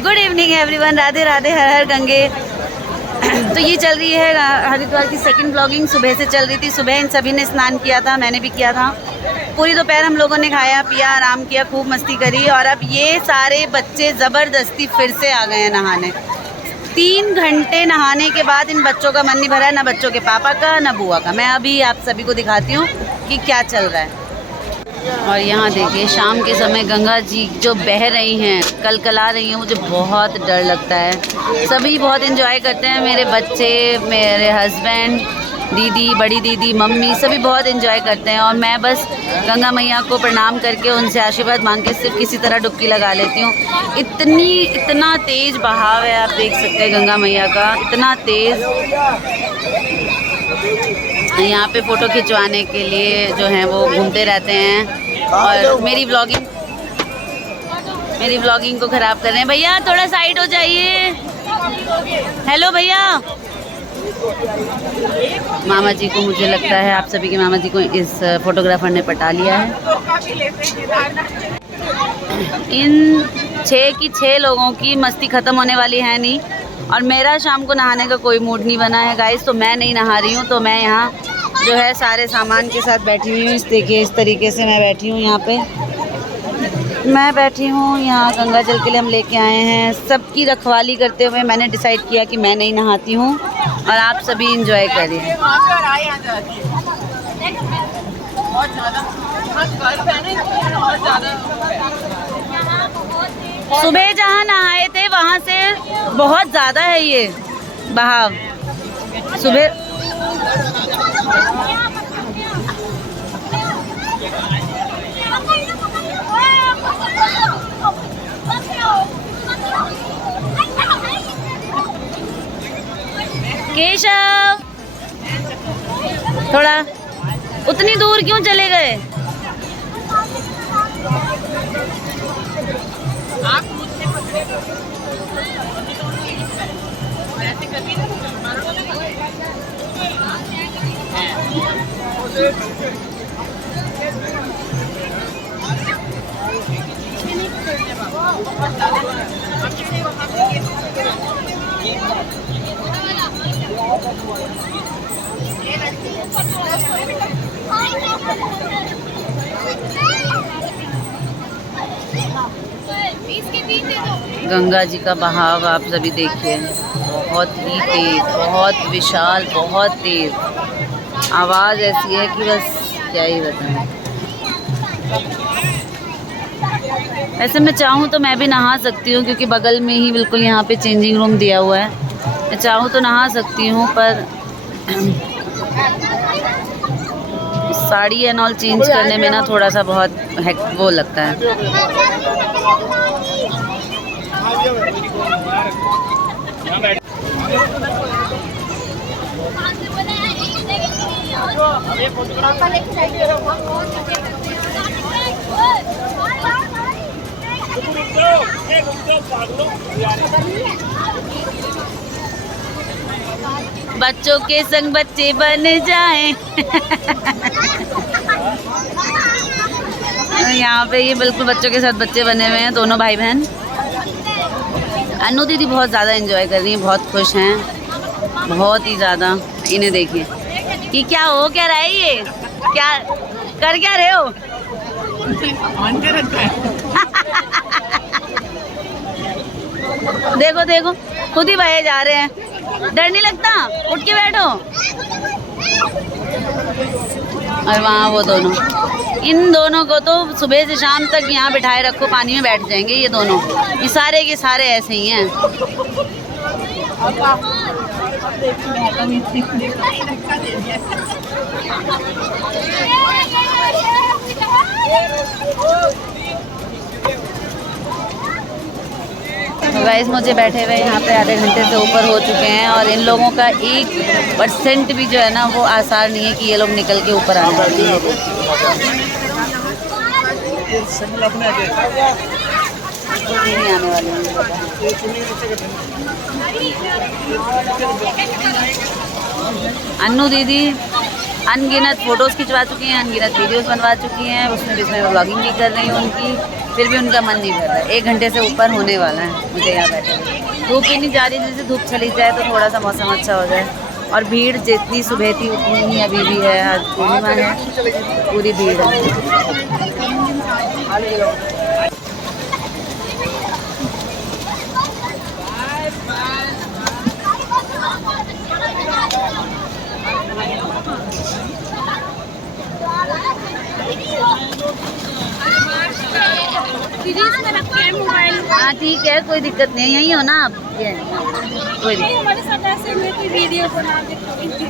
Good evening everyone, Radhe Radhe, हर हर गंगे। तो ये चल रही है हरिद्वार की सेकंड ब्लॉगिंग। सुबह से चल रही थी। सुबह इन सभी ने स्नान किया था, मैंने भी किया था। पूरी दोपहर हम लोगों ने खाया पिया, आराम किया, खूब मस्ती करी। और अब ये सारे बच्चे ज़बरदस्ती फिर से आ गए हैं नहाने। 3 घंटे नहाने के बाद इन बच्चों का मन नहीं भरा, ना बच्चों के पापा का ना बुआ का। मैं अभी आप सभी को दिखाती हूँ कि क्या चल रहा है। और यहाँ देखिए शाम के समय गंगा जी जो बह रही हैं, कलकला रही हैं, मुझे बहुत डर लगता है। सभी बहुत एंजॉय करते हैं, मेरे बच्चे, मेरे हस्बैंड, दीदी, बड़ी दीदी, मम्मी, सभी बहुत एंजॉय करते हैं। और मैं बस गंगा मैया को प्रणाम करके उनसे आशीर्वाद मांग के सिर्फ किसी तरह डुबकी लगा लेती हूँ। इतना तेज़ बहाव है, आप देख सकते हैं गंगा मैया का, इतना तेज़। यहाँ पे फ़ोटो खिंचवाने के लिए जो हैं वो घूमते रहते हैं और मेरी व्लॉगिंग को ख़राब कर रहे हैं। भैया थोड़ा साइड हो जाइए। हेलो भैया। मामा जी को, मुझे लगता है आप सभी के मामा जी को इस फोटोग्राफर ने पटा लिया है। इन 6 की 6 लोगों की मस्ती ख़त्म होने वाली है नहीं। और मेरा शाम को नहाने का कोई मूड नहीं बना है गाइस, तो मैं नहीं नहा रही हूँ। तो मैं यहाँ जो है सारे सामान के साथ बैठी हुई हूँ। देखिए इस तरीके से मैं बैठी हूँ। यहाँ पे मैं बैठी हूँ, यहाँ गंगा जल के लिए हम लेके आए हैं। सबकी रखवाली करते हुए मैंने डिसाइड किया कि मैं नहीं नहाती हूँ और आप सभी इंजॉय करिए। सुबह जहाँ नहाए थे वहाँ से बहुत ज़्यादा है ये बहाव। सुबह केशव थोड़ा उतनी दूर क्यों चले गए? गंगा जी का बहाव आप सभी देखिए, बहुत ही तेज, बहुत विशाल, बहुत तेज। आवाज़ ऐसी है कि बस क्या ही बताएं। वैसे मैं चाहूँ तो मैं भी नहा सकती हूँ, क्योंकि बगल में ही बिल्कुल यहाँ पे चेंजिंग रूम दिया हुआ है। मैं चाहूँ तो नहा सकती हूँ, पर साड़ी एंड ऑल चेंज करने में ना थोड़ा सा बहुत वो लगता है। बच्चों के संग बच्चे बन जाएं। यहाँ पे ये बिल्कुल बच्चों के साथ बच्चे बने हुए हैं, दोनों भाई बहन। अनु दीदी बहुत ज़्यादा एंजॉय कर रही हैं, बहुत खुश हैं, बहुत ही ज़्यादा। इन्हें देखिए कि क्या हो क्या रहा है, ये क्या कर क्या रहे हो? देखो देखो खुद ही बहे जा रहे हैं। डर नहीं लगता? उठ के बैठो। और वहाँ वो दोनों, इन दोनों को तो सुबह से शाम तक यहाँ बिठाए रखो, पानी में बैठ जाएंगे ये दोनों। ये सारे के सारे ऐसे ही हैं। तो गाइस मुझे बैठे हुए यहाँ पे आधे घंटे से ऊपर हो चुके हैं, और इन लोगों का 1% भी जो है ना वो आसार नहीं है कि ये लोग निकल के ऊपर आने वाले हैं। नहीं आने वाले हैं। अन्नू दीदी अनगिनत फ़ोटोज़ खिंचवा चुकी हैं, अनगिनत वीडियोज़ बनवा चुकी हैं, उसमें बीच में व्लॉगिंग भी कर रही हूँ उनकी। फिर भी उनका मन नहीं कर रहा है। 1 घंटे से ऊपर होने वाला है मुझे यहाँ बैठे। धूप ही नहीं जा रही, जैसे धूप चली जाए तो थोड़ा सा मौसम अच्छा हो जाए। और भीड़ जितनी सुबह थी उतनी ही अभी भी है। आज पूर्णिमा है, पूरी भीड़ है। हाँ ठीक है, कोई दिक्कत नहीं है, यहीं हो ना आप? ये कोई दिक्कत।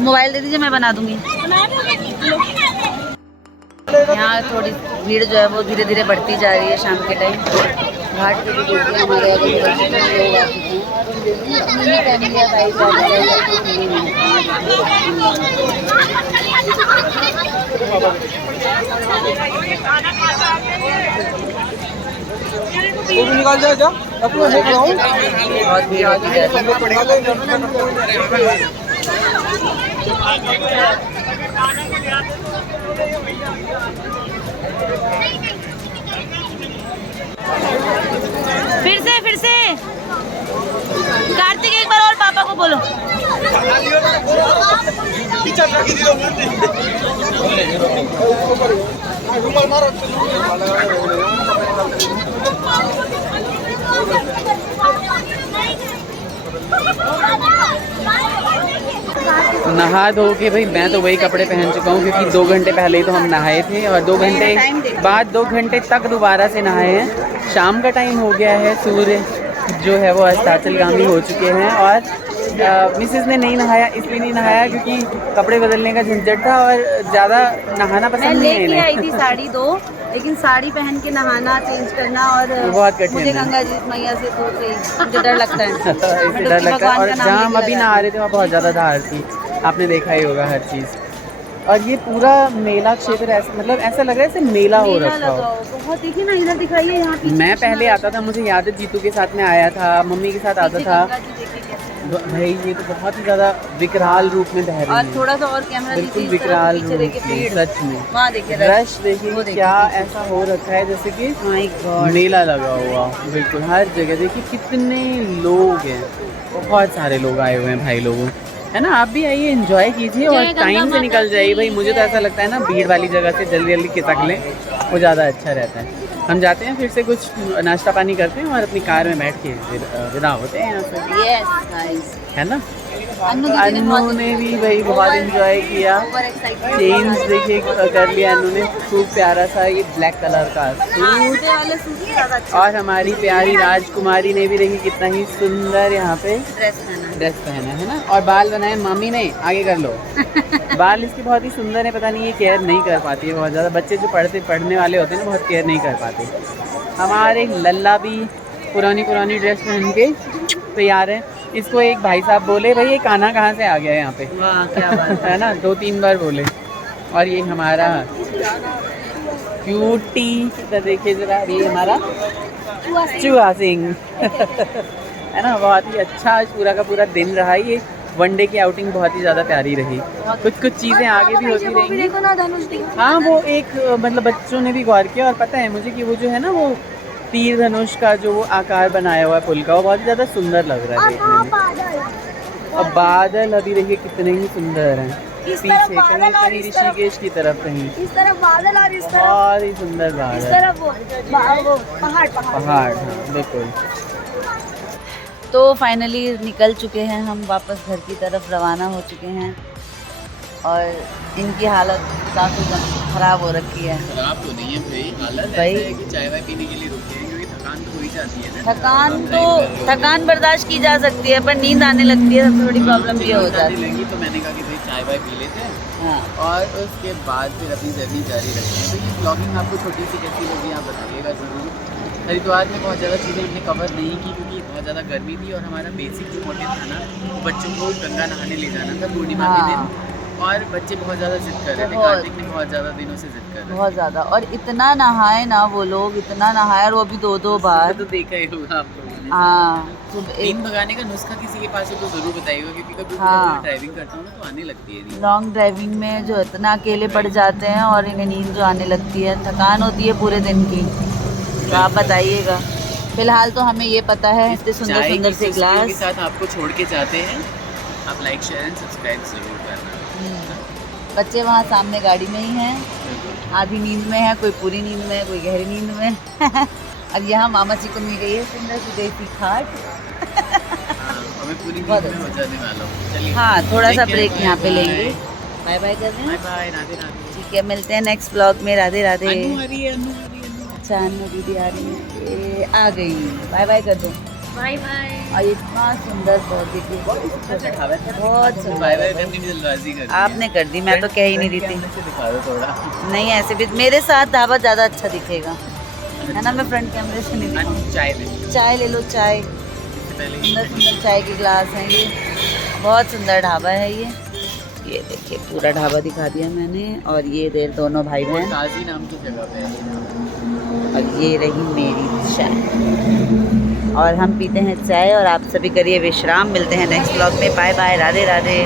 मोबाइल दे दीजिए, मैं बना दूंगी। यहाँ थोड़ी भीड़ जो है वो धीरे धीरे बढ़ती जा रही है शाम के टाइम। घाट पे भी देखिए हमारे अगल बगल से लोग आ चुके हैं और मिनी फैमिलियाँ वो भी निकाल जाए जा अपना देख रहा हूँ। बहुत भीड़ होती है। फिर से कार्तिक एक बार और पापा को बोलो। नहा धो के भाई मैं तो वही कपड़े पहन चुका हूँ, क्योंकि 2 घंटे पहले ही तो हम नहाए थे और 2 घंटे बाद 2 घंटे तक दोबारा से नहाए हैं। शाम का टाइम हो गया है, सूर्य जो है वो अस्ताचलगामी हो चुके हैं। और मिसेस ने नहीं नहाया, इसलिए नहीं नहाया क्योंकि कपड़े बदलने का झंझट था और ज़्यादा नहाना पसंद नहीं है। मैं लेके आई थी साड़ी 2, लेकिन साड़ी पहन के नहाना, चेंज करना और बहुत कठिन मुझे है। गंगा जी मैया से दूर से मुझे डर लगता है। इससे डर लगता है। और जहाँ हम अभी नहा रहे थे वहाँ बहुत ज़्यादा धार थी, आपने देखा ही होगा हर चीज़। और ये पूरा मेला क्षेत्र ऐसा, मतलब ऐसा लग रहा है जैसे मेला हो रखा हो। बहुत देखिए ना, इधर दिखाइए यहाँ पीछे। मैं पहले आता था, मुझे याद है जीतू के साथ में आया था, मम्मी के साथ आता था। भाई ये तो बहुत ही ज़्यादा विकराल रूप में बह रही और है, थोड़ा सा और कैमरा बिल्कुल दीजिए, विकराल पीछे रूप देखिए में, भीड़। सच में। वहाँ देखिए रश देखिए वो देखिए क्या पीछे। ऐसा हो रखा है जैसे कि माय गॉड, मेला लगा हुआ। बिल्कुल हर जगह देखिए कितने लोग हैं, बहुत सारे लोग आए हुए हैं भाई लोगों, है ना। आप भी आइए, एंजॉय कीजिए और टाइम से निकल जाइए। भाई मुझे तो ऐसा लगता है ना, भीड़ वाली जगह से जल्दी जल्दी खिसक लें, वो ज़्यादा अच्छा रहता है। हम जाते हैं, फिर से कुछ नाश्ता पानी करते हैं और अपनी कार में बैठ के विदा होते हैं यहाँ से। यस गाइस, है ना। अन्नू ने भी भाई बहुत एंजॉय किया। चेंज देखिए कर लिया अन्नू ने, खूब प्यारा सा ये ब्लैक कलर का सूट। और हमारी प्यारी राजकुमारी ने भी देखिए कितना ही सुंदर यहाँ पे ड्रेस पहना है ना। और बाल बनाए मम्मी ने, आगे कर लो। बाल इसके बहुत ही सुंदर है, पता नहीं ये केयर नहीं कर पाती है बहुत ज़्यादा। बच्चे जो पढ़ने वाले होते हैं ना, बहुत केयर नहीं कर पाते। हमारे लल्ला भी पुरानी ड्रेस पहन के तैयार है। इसको एक भाई साहब बोले, भाई ये कान्हा कहाँ से आ गया यहाँ पे। वाह क्या बात है ना, 2-3 बार बोले। और ये हमारा क्यूटी तो देखिए जरा, ये हमारा चूहा सिंह है ना। बहुत ही अच्छा आज पूरा का पूरा दिन रहा। ये वनडे की आउटिंग बहुत ही ज़्यादा प्यारी रही। कुछ चीज़ें आगे भी होती रहेंगी। हाँ वो एक मतलब बच्चों ने भी गौर किया, और पता है मुझे कि वो जो है ना, वो तीर धनुष का जो वो आकार बनाया हुआ है पुल का, वो बहुत ही ज़्यादा सुंदर लग रहा है देखने में। और बादल अभी देखिए कितने ही सुंदर हैं, पीछे कहीं कहीं ऋषिकेश की तरफ, कहीं इस तरफ बादल और इस तरफ बहुत ही सुंदर बादल, इस तरफ वो पहाड़। हाँ बिल्कुल। तो फाइनली निकल चुके हैं हम, वापस घर की तरफ रवाना हो चुके हैं। और इनकी हालत काफ़ी ख़राब हो रखी है। खराब तो नहीं है भाई, हालत भाई ऐसे है कि चाय वाय पीने के लिए रुकते हैं, क्योंकि थकान तो हो ही जाती है ना। थकान बर्दाश्त की जा सकती है, पर नींद आने लगती है, सबसे बड़ी प्रॉब्लम ये हो जाती है। लगी तो मैंने कहा कि भाई चाय वाय पी लेते हैं, हाँ। और उसके बाद फिर अपनी जर्नी जारी रखते हैं। तो ये ब्लॉगिंग आपको छोटी सी कैसी लगी आप बताइएगा ज़रूर। हरिद्वार में बहुत ज़्यादा चीज़ें हमने कवर नहीं की, क्योंकि बहुत ज़्यादा गर्मी थी, और हमारा बेसिक जो मोटिव था ना, बच्चों को गंगा नहाने ले जाना था पूर्णिमा के दिन। और बच्चे बहुत ज़्यादा जिद कर रहे थे, कार्तिक ने बहुत ज़्यादा दिनों से जिद कर रहे थे, बहुत ज़्यादा। और इतना नहाए ना वो लोग, इतना नहाए, और वो भी 2-2 बार। तो देखा ही होगा आप लोगों ने। हाँ, नींद भगाने का नुस्खा किसी के पास हो तो ज़रूर बताइएगा, क्योंकि कभी हाँ। ड्राइविंग करता हूँ ना तो आने लगती है नींद। लॉन्ग ड्राइविंग में जो इतना अकेले पड़ जाते हैं और इन्हें नींद जो आने लगती है, थकान होती है पूरे दिन की, तो आप बताइएगा। फिलहाल तो हमें ये पता है इतने सुंदर चाय सुंदर की से खुशबू के ग्लास। साथ आपको छोड़ के जाते हैं। आप लाइक शेयर एंड सब्सक्राइब जरूर करना। बच्चे वहाँ सामने गाड़ी में ही हैं, आधी नींद में है, कोई पूरी नींद में है, कोई गहरी नींद में है। और यहाँ मामा जी को मिल गई है सुंदर सी देसी खाट। हमें पूरी नींद बहुत में हो जाने वाला हूँ। चलिए हाँ, थोड़ा सा Take care, ब्रेक यहाँ पे bye-bye। लेंगे। बाय बाय कर रहे बाय हैं। बाय, राधे राधे। ठीक है, मिलते हैं नेक्स्ट ब्लॉग में। राधे राधे। अनु आ रही है, अनु आ रही है, अनु। अच्छा, अन्नू दीदी आ रही है, ये आ गई। बाय बाय कर दो। Bye bye. और इतना सुंदर पौधे की बहुत सुंदर। बाय बाय करने की जल्दबाजी कर दी है। आपने कर दी, मैं तो कह ही नहीं रही थी। कैमरे से दिखा दो थोड़ा। नहीं, ऐसे भी मेरे साथ ढाबा ज़्यादा अच्छा दिखेगा, है ना। मैं फ्रंट कैमरे से नहीं दिखाऊंगी। अनु, चाय दे। चाय ले लो, चाय। इससे पहले सुंदर सुंदर चाय के ग्लास हैं ये। बहुत सुंदर ढाबा है ये देखिए, पूरा ढाबा दिखा दिया मैंने। और ये देर दोनों भाई बहन, ताजी नाम की जगह पे है। और ये रही मेरी चाय। और हम पीते हैं चाय और आप सभी करिए विश्राम। मिलते हैं नेक्स्ट ब्लॉग में। Bye bye, Radhe Radhe.